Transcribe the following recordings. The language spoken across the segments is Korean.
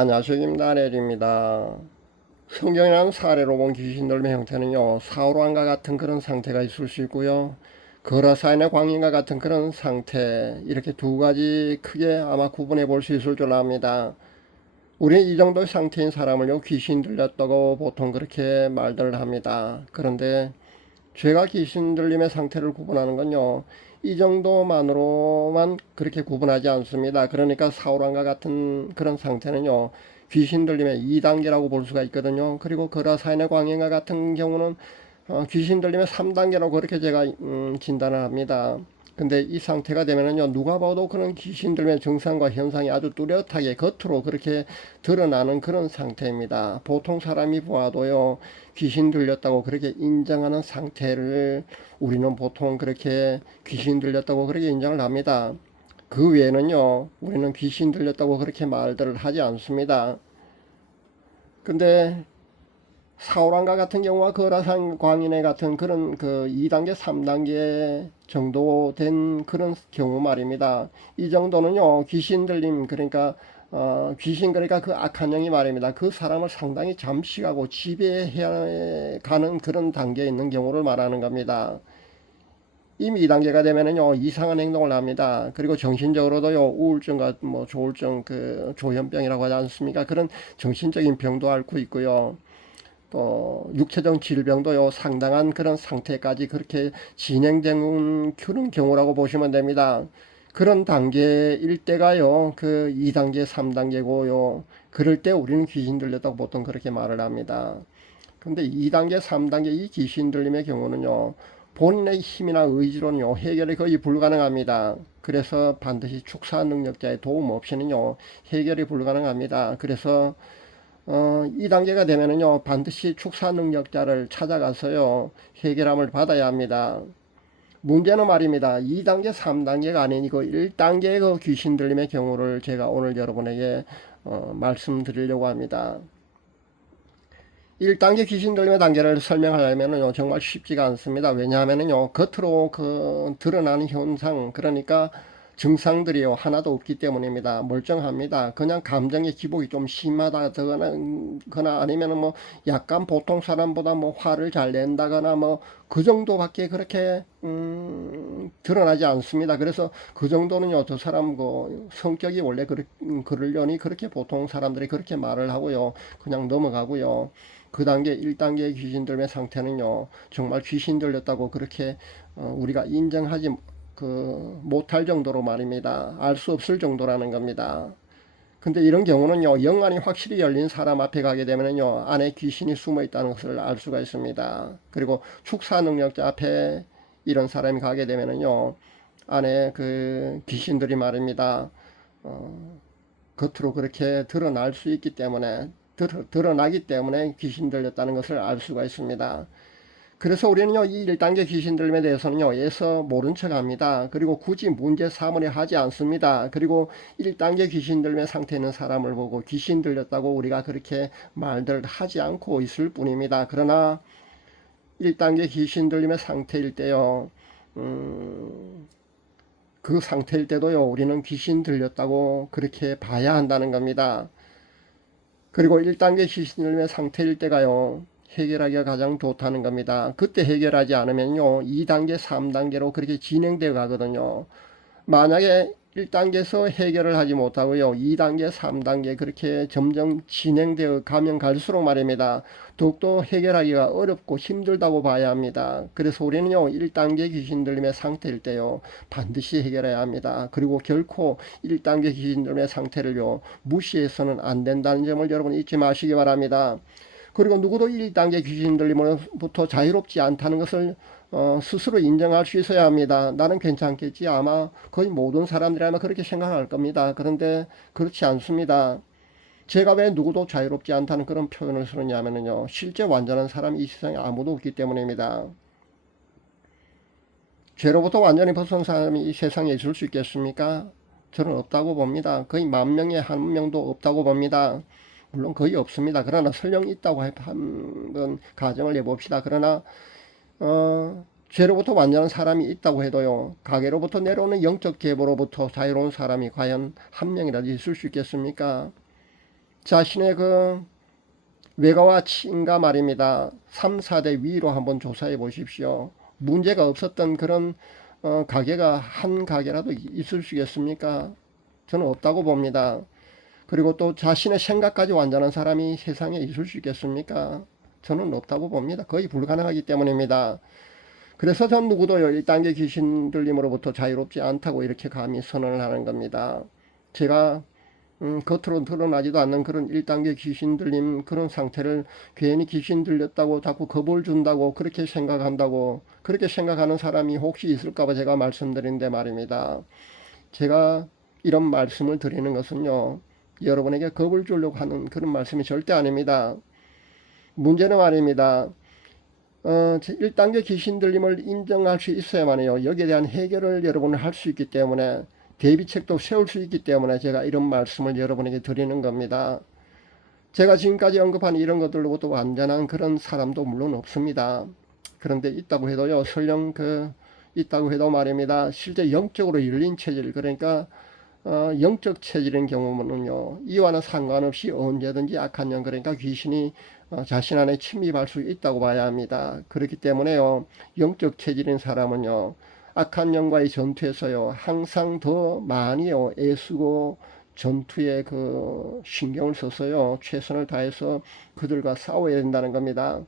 안녕하세요. 김나래입니다. 성경이라는 사례로 본 귀신들의 형태는요, 사울왕과 같은 그런 상태가 있을 수 있고요, 거라사인의 광인과 같은 그런 상태, 이렇게 두 가지 크게 아마 구분해 볼 수 있을 줄 압니다. 우리 이 정도의 상태인 사람을요, 귀신 들렸다고 보통 그렇게 말들을 합니다. 그런데 죄가 귀신 들림의 상태를 구분하는 건요, 이 정도만으로만 그렇게 구분하지 않습니다. 그러니까 사울왕과 같은 그런 상태는요, 귀신 들림의 2단계라고 볼 수가 있거든요. 그리고 거라사인의 광야와 같은 경우는 귀신 들림의 3단계라고 그렇게 제가 진단을 합니다. 근데 이 상태가 되면은요, 누가 봐도 그런 귀신 들림의 증상과 현상이 아주 뚜렷하게 겉으로 그렇게 드러나는 그런 상태입니다. 보통 사람이 보아도요, 귀신 들렸다고 그렇게 인정하는 상태를 우리는 보통 그렇게 귀신 들렸다고 그렇게 인정을 합니다. 그 외에는요, 우리는 귀신 들렸다고 그렇게 말들을 하지 않습니다. 근데 사울왕과 같은 경우와 거라산 광인의 같은 그런 그 2단계, 3단계 정도 된 그런 경우 말입니다. 이 정도는요, 귀신 들림, 그러니까 귀신, 그러니까 그 악한 영이 말입니다. 그 사람을 상당히 잠식하고 지배해 가는 그런 단계에 있는 경우를 말하는 겁니다. 이미 2단계가 되면은요, 이상한 행동을 합니다. 그리고 정신적으로도요, 우울증과 뭐 조울증, 그 조현병이라고 하지 않습니까? 그런 정신적인 병도 앓고 있고요. 또 육체적 질병도요, 상당한 그런 상태까지 그렇게 진행되는 그런 경우라고 보시면 됩니다. 그런 단계일 때가요, 그 2단계, 3단계고요. 그럴 때 우리는 귀신 들렸다고 보통 그렇게 말을 합니다. 근데 2단계, 3단계 이 귀신 들림의 경우는요, 본인의 힘이나 의지로는요, 해결이 거의 불가능합니다. 그래서 반드시 축사 능력자의 도움 없이는요, 해결이 불가능합니다. 그래서 2단계가 되면은요, 반드시 축사 능력자를 찾아가서요, 해결함을 받아야 합니다. 문제는 말입니다. 2단계, 3단계가 아니고 1단계의 그 귀신 들림의 경우를 제가 오늘 여러분에게 말씀드리려고 합니다. 1단계 귀신 들림의 단계를 설명하려면요, 정말 쉽지가 않습니다. 왜냐하면요, 겉으로 그 드러나는 현상, 그러니까 증상들이요, 하나도 없기 때문입니다. 멀쩡합니다. 그냥 감정의 기복이 좀 심하다거나 아니면 뭐 약간 보통 사람보다 뭐 화를 잘 낸다거나 뭐 그 정도밖에 그렇게 드러나지 않습니다. 그래서 그 정도는요, 저 사람 그 성격이 원래 그러려니 그렇게 보통 사람들이 그렇게 말을 하고요, 그냥 넘어가고요. 그 단계 1단계 귀신 들림의 상태는요, 정말 귀신 들렸다고 그렇게 우리가 인정하지 못할 정도로 말입니다. 알 수 없을 정도라는 겁니다. 근데 이런 경우는요, 영안이 확실히 열린 사람 앞에 가게 되면요, 안에 귀신이 숨어 있다는 것을 알 수가 있습니다. 그리고 축사 능력자 앞에 이런 사람이 가게 되면요, 안에 그 귀신들이 말입니다, 겉으로 그렇게 드러날 수 있기 때문에, 드러나기 때문에 귀신 들렸다는 것을 알 수가 있습니다. 그래서 우리는요, 이 1단계 귀신 들림에 대해서는요, 애써 모른 척 합니다. 그리고 굳이 문제 삼으려 하지 않습니다. 그리고 1단계 귀신 들림의 상태 있는 사람을 보고 귀신 들렸다고 우리가 그렇게 말들 하지 않고 있을 뿐입니다. 그러나 1단계 귀신 들림의 상태일 때요, 그 상태일 때도요, 우리는 귀신 들렸다고 그렇게 봐야 한다는 겁니다. 그리고 1단계 귀신 들림의 상태일 때가요, 해결하기가 가장 좋다는 겁니다. 그때 해결하지 않으면요, 2단계, 3단계로 그렇게 진행되어 가거든요. 만약에 1단계에서 해결을 하지 못하고요, 2단계, 3단계 그렇게 점점 진행되어 가면 갈수록 말입니다, 더욱더 해결하기가 어렵고 힘들다고 봐야 합니다. 그래서 우리는요, 1단계 귀신 들림의 상태일 때요, 반드시 해결해야 합니다. 그리고 결코 1단계 귀신 들림의 상태를요, 무시해서는 안 된다는 점을 여러분 잊지 마시기 바랍니다. 그리고 누구도 1단계 귀신 들림으로부터 자유롭지 않다는 것을 스스로 인정할 수 있어야 합니다. 나는 괜찮겠지. 아마 거의 모든 사람들이 아마 그렇게 생각할 겁니다. 그런데 그렇지 않습니다. 제가 왜 누구도 자유롭지 않다는 그런 표현을 쓰느냐면요, 실제 완전한 사람이 이 세상에 아무도 없기 때문입니다. 죄로부터 완전히 벗어난 사람이 이 세상에 있을 수 있겠습니까? 저는 없다고 봅니다. 거의 10,000명에 1명도 없다고 봅니다. 물론 거의 없습니다. 그러나 설령 있다고 한번 가정을 해봅시다. 그러나 죄로부터 완전한 사람이 있다고 해도요, 가계로부터 내려오는 영적 계보로부터 자유로운 사람이 과연 1명이라도 있을 수 있겠습니까? 자신의 그 외가와 친가 말입니다. 3, 4대 위로 한번 조사해 보십시오. 문제가 없었던 그런 가게가 한 가게라도 있을 수 있겠습니까? 저는 없다고 봅니다. 그리고 또 자신의 생각까지 완전한 사람이 세상에 있을 수 있겠습니까? 저는 없다고 봅니다. 거의 불가능하기 때문입니다. 그래서 전 누구도요 1단계 귀신 들림으로부터 자유롭지 않다고 이렇게 감히 선언을 하는 겁니다. 제가 겉으로 드러나지도 않는 그런 1단계 귀신 들림 그런 상태를 괜히 귀신 들렸다고 자꾸 겁을 준다고 그렇게 생각한다고 그렇게 생각하는 사람이 혹시 있을까봐 제가 말씀드린데 말입니다. 제가 이런 말씀을 드리는 것은요 여러분에게 겁을 주려고 하는 그런 말씀이 절대 아닙니다. 문제는 말입니다. 1단계 귀신 들림을 인정할 수 있어야만요 여기에 대한 해결을 여러분은 할 수 있기 때문에 대비책도 세울 수 있기 때문에 제가 이런 말씀을 여러분에게 드리는 겁니다. 제가 지금까지 언급한 이런 것들로부터 완전한 그런 사람도 물론 없습니다. 그런데 있다고 해도요 설령 있다고 해도 말입니다 실제 영적으로 열린 체질 그러니까 영적 체질인 경우는요 이와는 상관없이 언제든지 악한 영 그러니까 귀신이 자신 안에 침입할 수 있다고 봐야 합니다. 그렇기 때문에요 영적 체질인 사람은요 악한 영과의 전투에서요 항상 더 많이요 애쓰고 전투에 신경을 써서요 최선을 다해서 그들과 싸워야 된다는 겁니다.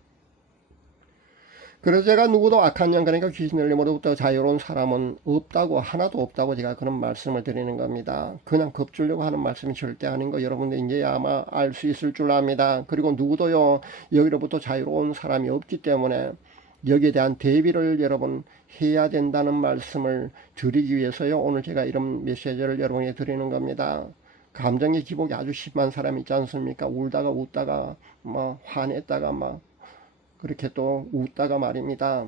그래서 제가 누구도 악한 영 그러니까 귀신 들림으로부터 자유로운 사람은 없다고 하나도 없다고 제가 그런 말씀을 드리는 겁니다. 그냥 겁주려고 하는 말씀이 절대 아닌 거 여러분들 이제 아마 알 수 있을 줄 압니다. 그리고 누구도요 여기로부터 자유로운 사람이 없기 때문에 여기에 대한 대비를 여러분 해야 된다는 말씀을 드리기 위해서요 오늘 제가 이런 메시지를 여러분에게 드리는 겁니다. 감정의 기복이 아주 심한 사람이 있지 않습니까? 울다가 웃다가 화냈다가 그렇게 또 웃다가 말입니다.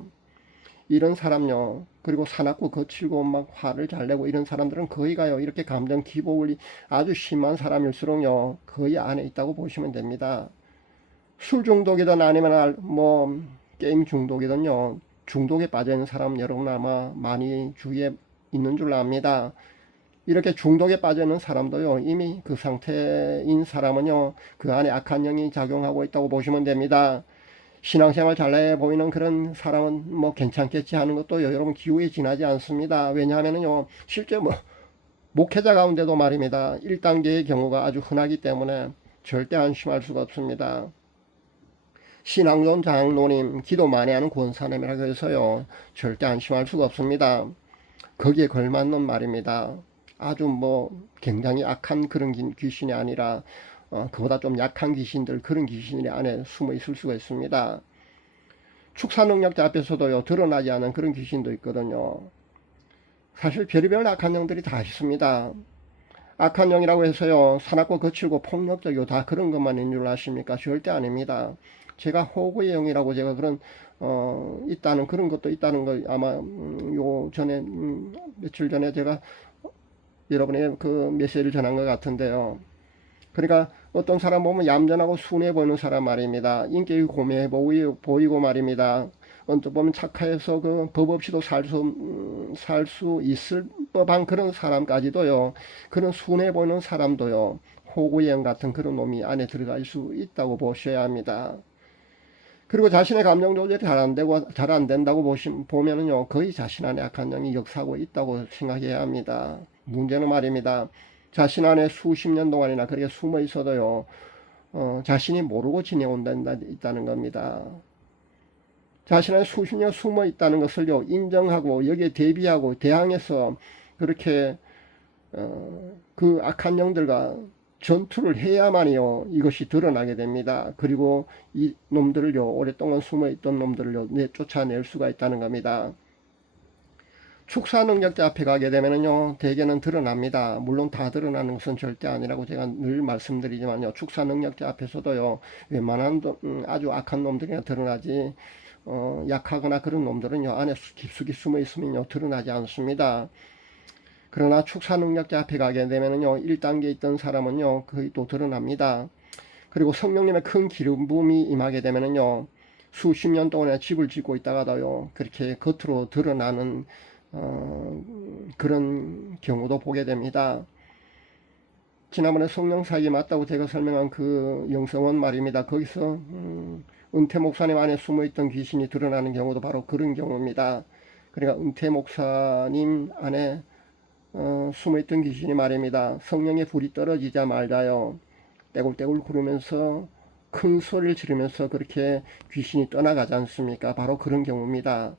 이런 사람요 그리고 사납고 거칠고 화를 잘 내고 이런 사람들은 거의가요 이렇게 감정 기복이 아주 심한 사람일수록요 거의 안에 있다고 보시면 됩니다. 술 중독이든 아니면 게임 중독이든요 중독에 빠져있는 사람 여러분 아마 많이 주위에 있는 줄 압니다. 이렇게 중독에 빠져있는 사람도요 이미 그 상태인 사람은요 그 안에 악한 영이 작용하고 있다고 보시면 됩니다. 신앙생활 잘해 보이는 그런 사람은 괜찮겠지 하는 것도 여러분 기후에 지나지 않습니다. 왜냐하면요 실제 목회자 가운데도 말입니다 1단계의 경우가 아주 흔하기 때문에 절대 안심할 수가 없습니다. 신앙존 장로님 기도 많이 하는 권사님이라고 해서요 절대 안심할 수가 없습니다. 거기에 걸맞는 말입니다. 아주 굉장히 악한 그런 귀신이 아니라 그보다 좀 약한 귀신들 그런 귀신이 안에 숨어 있을 수가 있습니다. 축사 능력자 앞에서도요 드러나지 않은 그런 귀신도 있거든요. 사실 별의별 악한 영들이 다 있습니다. 악한 영이라고 해서요 사납고 거칠고 폭력적이고 다 그런 것만인 줄 아십니까? 절대 아닙니다. 제가 호구의 영이라고 제가 그런 있다는 그런 것도 있다는 거 아마 요 전에 며칠 전에 제가 여러분에게 그 메시지를 전한 것 같은데요. 그러니까 어떤 사람 보면 얌전하고 순해 보이는 사람 말입니다. 인격이 고매해 보이고 말입니다. 언뜻 보면 착해서 법 없이도 살 수 있을 법한 그런 사람까지도요. 그런 순해 보이는 사람도요. 호구의 영 같은 그런 놈이 안에 들어갈 수 있다고 보셔야 합니다. 그리고 자신의 감정 조절이 잘 안 된다고 보면은요. 거의 자신 안에 악한 영이 역사하고 있다고 생각해야 합니다. 문제는 말입니다. 자신 안에 수십 년 동안이나 그렇게 숨어 있어도요 자신이 모르고 지내온다는 겁니다. 자신 안에 수십 년 숨어 있다는 것을요 인정하고 여기에 대비하고 대항해서 그렇게 그 악한 영들과 전투를 해야만이요 이것이 드러나게 됩니다. 그리고 이 놈들을요 오랫동안 숨어 있던 놈들을요 쫓아낼 수가 있다는 겁니다. 축사 능력자 앞에 가게 되면은요 대개는 드러납니다. 물론 다 드러나는 것은 절대 아니라고 제가 늘 말씀드리지만요 축사 능력자 앞에서도요 웬만한 아주 악한 놈들이나 드러나지 약하거나 그런 놈들은요 안에 깊숙이 숨어 있으면요 드러나지 않습니다. 그러나 축사 능력자 앞에 가게 되면은요 1단계에 있던 사람은요 거의 또 드러납니다. 그리고 성령님의 큰 기름 부음이 임하게 되면은요 수십 년 동안에 집을 짓고 있다가도요 그렇게 겉으로 드러나는 그런 경우도 보게 됩니다. 지난번에 성령 사역이 맞다고 제가 설명한 그 영성원 말입니다. 거기서 은퇴 목사님 안에 숨어있던 귀신이 드러나는 경우도 바로 그런 경우입니다. 그러니까 은퇴 목사님 안에 숨어있던 귀신이 말입니다. 성령의 불이 떨어지자 말자요, 떼굴떼굴 구르면서 큰 소리를 지르면서 그렇게 귀신이 떠나가지 않습니까? 바로 그런 경우입니다.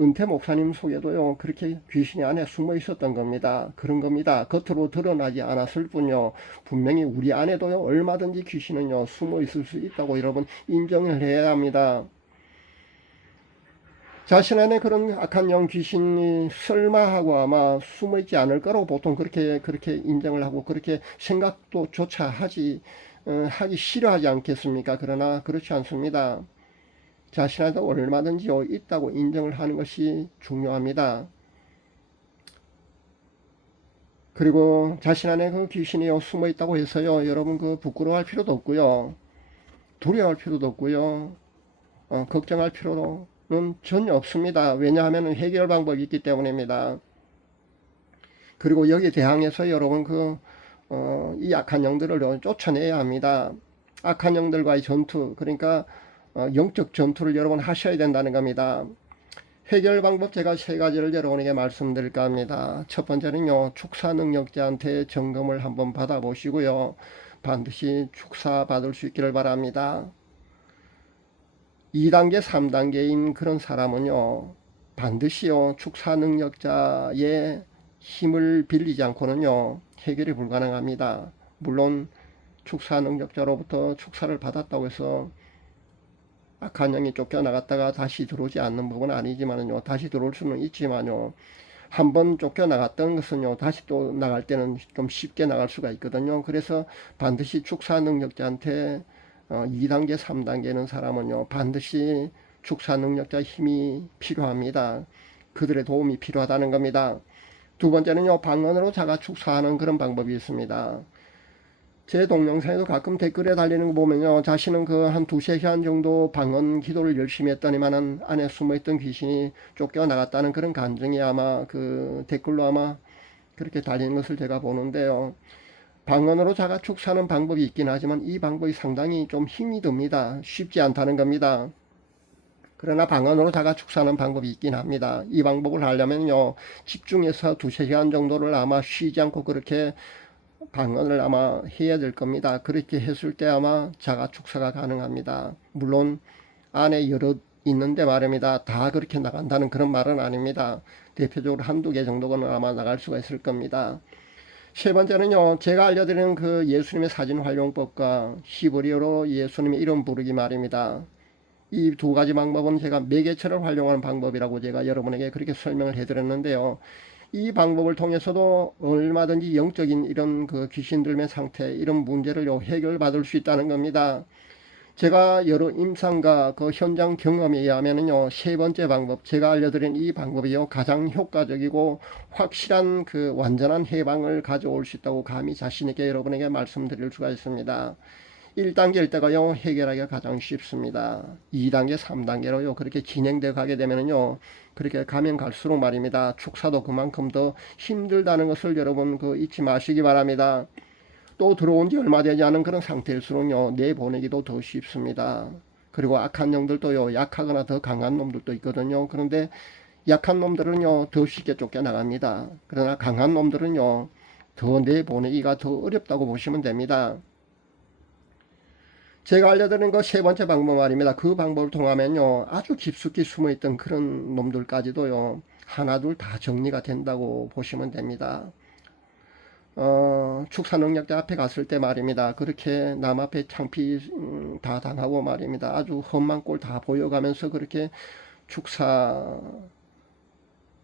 은퇴 목사님 속에도요, 그렇게 귀신이 안에 숨어 있었던 겁니다. 그런 겁니다. 겉으로 드러나지 않았을 뿐요, 분명히 우리 안에도요, 얼마든지 귀신은요, 숨어 있을 수 있다고 여러분 인정을 해야 합니다. 자신 안에 그런 악한 영 귀신이 설마 하고 아마 숨어 있지 않을 거라고 보통 그렇게 인정을 하고 그렇게 생각도 조차 하기 싫어하지 않겠습니까? 그러나 그렇지 않습니다. 자신한테 얼마든지 있다고 인정을 하는 것이 중요합니다. 그리고 자신 안에 그 귀신이 숨어 있다고 해서요, 여러분 그 부끄러워할 필요도 없고요, 두려워할 필요도 없고요, 걱정할 필요는 전혀 없습니다. 왜냐하면 해결 방법이 있기 때문입니다. 그리고 여기에 대항해서 여러분 이 악한 영들을 쫓아내야 합니다. 악한 영들과의 전투, 그러니까 영적 전투를 여러분 하셔야 된다는 겁니다. 해결 방법 제가 세 가지를 여러분에게 말씀드릴까 합니다. 첫 번째는요, 축사 능력자한테 점검을 한번 받아보시고요, 반드시 축사 받을 수 있기를 바랍니다. 2단계, 3단계인 그런 사람은요, 반드시요, 축사 능력자의 힘을 빌리지 않고는요, 해결이 불가능합니다. 물론 축사 능력자로부터 축사를 받았다고 해서 악한 영이 쫓겨나갔다가 다시 들어오지 않는 부분은 아니지만요, 다시 들어올 수는 있지만요, 한번 쫓겨나갔던 것은요, 다시 또 나갈 때는 좀 쉽게 나갈 수가 있거든요. 그래서 반드시 축사 능력자한테 2단계, 3단계는 사람은요, 반드시 축사 능력자 힘이 필요합니다. 그들의 도움이 필요하다는 겁니다. 두 번째는요, 방언으로 자가 축사하는 그런 방법이 있습니다. 제 동영상에도 가끔 댓글에 달리는 거 보면요, 자신은 그 한 2~3시간 정도 방언 기도를 열심히 했더니만은 안에 숨어있던 귀신이 쫓겨나갔다는 그런 간증이 아마 그 댓글로 아마 그렇게 달리는 것을 제가 보는데요. 방언으로 자가 축사하는 방법이 있긴 하지만 이 방법이 상당히 좀 힘이 듭니다. 쉽지 않다는 겁니다. 그러나 방언으로 자가 축사하는 방법이 있긴 합니다. 이 방법을 하려면요, 집중해서 2~3시간 정도를 아마 쉬지 않고 그렇게 방언을 아마 해야 될 겁니다. 그렇게 했을 때 아마 자가 축사가 가능합니다. 물론 안에 여럿 있는데 말입니다, 다 그렇게 나간다는 그런 말은 아닙니다. 대표적으로 1~2개 정도는 아마 나갈 수가 있을 겁니다. 세 번째는요, 제가 알려드리는 그 예수님의 사진 활용법과 히브리어로 예수님의 이름 부르기 말입니다. 이 두 가지 방법은 제가 매개체를 활용하는 방법이라고 제가 여러분에게 그렇게 설명을 해드렸는데요. 이 방법을 통해서도 얼마든지 영적인 이런 그 귀신들의 상태, 이런 문제를 해결받을 수 있다는 겁니다. 제가 여러 임상과 그 현장 경험에 의하면요, 세 번째 방법, 제가 알려드린 이 방법이요, 가장 효과적이고 확실한 그 완전한 해방을 가져올 수 있다고 감히 자신있게 여러분에게 말씀드릴 수가 있습니다. 1단계일 때가요, 해결하기가 가장 쉽습니다. 2단계, 3단계로요, 그렇게 진행되어 가게 되면요, 그렇게 가면 갈수록 말입니다, 축사도 그만큼 더 힘들다는 것을 여러분 잊지 마시기 바랍니다. 또 들어온 지 얼마 되지 않은 그런 상태일수록요, 내보내기도 더 쉽습니다. 그리고 악한 영들도요, 약하거나 더 강한 놈들도 있거든요. 그런데 약한 놈들은요, 더 쉽게 쫓겨나갑니다. 그러나 강한 놈들은요, 더 내보내기가 더 어렵다고 보시면 됩니다. 제가 알려드린 그 세 번째 방법 말입니다. 그 방법을 통하면요, 아주 깊숙이 숨어있던 그런 놈들까지도요, 하나둘 다 정리가 된다고 보시면 됩니다. 축사 능력자 앞에 갔을 때 말입니다, 그렇게 남 앞에 창피 다 당하고 말입니다, 아주 험한 꼴 다 보여가면서 그렇게 축사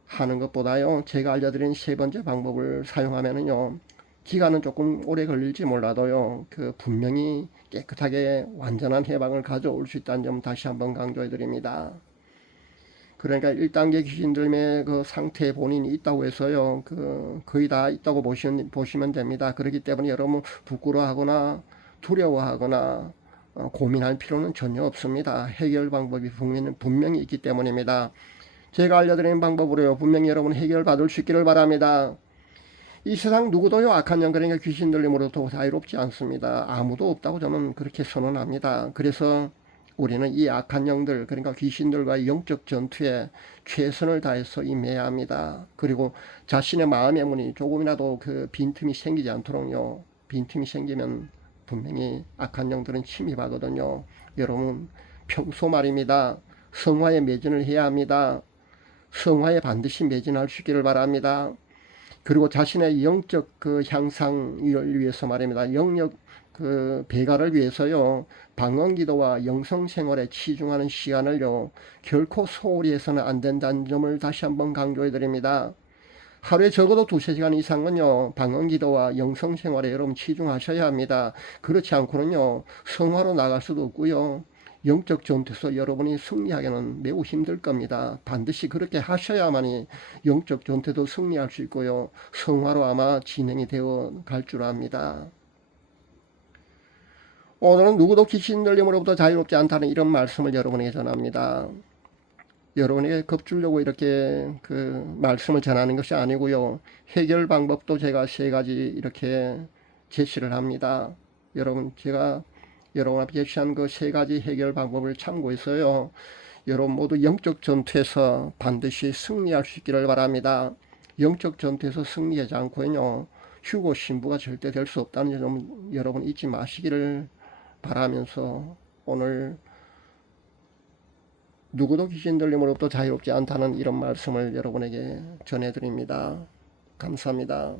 하는 것보다요, 제가 알려드린 세 번째 방법을 사용하면은요, 기간은 조금 오래 걸릴지 몰라도요, 분명히 깨끗하게 완전한 해방을 가져올 수 있다는 점 다시 한번 강조해 드립니다. 그러니까 1단계 귀신들의 그 상태에 본인이 있다고 해서요, 거의 다 있다고 보시면 됩니다. 그렇기 때문에 여러분 부끄러워하거나 두려워하거나 고민할 필요는 전혀 없습니다. 해결 방법이 분명히 있기 때문입니다. 제가 알려드리는 방법으로요, 분명히 여러분 해결 받을 수 있기를 바랍니다. 이 세상 누구도요 악한 영 그러니까 귀신 들림으로부터 자유롭지 않습니다. 아무도 없다고 저는 그렇게 선언합니다. 그래서 우리는 이 악한 영들 그러니까 귀신들과의 영적 전투에 최선을 다해서 임해야 합니다. 그리고 자신의 마음의 문이 조금이라도 그 빈틈이 생기지 않도록요. 빈틈이 생기면 분명히 악한 영들은 침입하거든요. 여러분 평소 말입니다. 성화에 매진을 해야 합니다. 성화에 반드시 매진할 수 있기를 바랍니다. 그리고 자신의 영적 그 향상을 위해서 말입니다. 영역 그 배가를 위해서요. 방언기도와 영성생활에 치중하는 시간을요. 결코 소홀히 해서는 안 된다는 점을 다시 한번 강조해 드립니다. 하루에 적어도 2~3시간 이상은요. 방언기도와 영성생활에 여러분 치중하셔야 합니다. 그렇지 않고는요. 성화로 나갈 수도 없고요. 영적 전투에서 여러분이 승리하기는 매우 힘들 겁니다. 반드시 그렇게 하셔야만이 영적 전투도 승리할 수 있고요. 성화로 아마 진행이 되어 갈 줄 압니다. 오늘은 누구도 귀신 들림으로부터 자유롭지 않다는 이런 말씀을 여러분에게 전합니다. 여러분에게 겁주려고 이렇게 그 말씀을 전하는 것이 아니고요. 해결 방법도 제가 3가지 이렇게 제시를 합니다. 여러분 제가 여러분 앞에 제시한 그 3가지 해결 방법을 참고해서요. 여러분 모두 영적 전투에서 반드시 승리할 수 있기를 바랍니다. 영적 전투에서 승리하지 않고요. 휴고 신부가 절대 될 수 없다는 점 여러분 잊지 마시기를 바라면서 오늘 누구도 귀신 들림으로부터 자유롭지 않다는 이런 말씀을 여러분에게 전해드립니다. 감사합니다.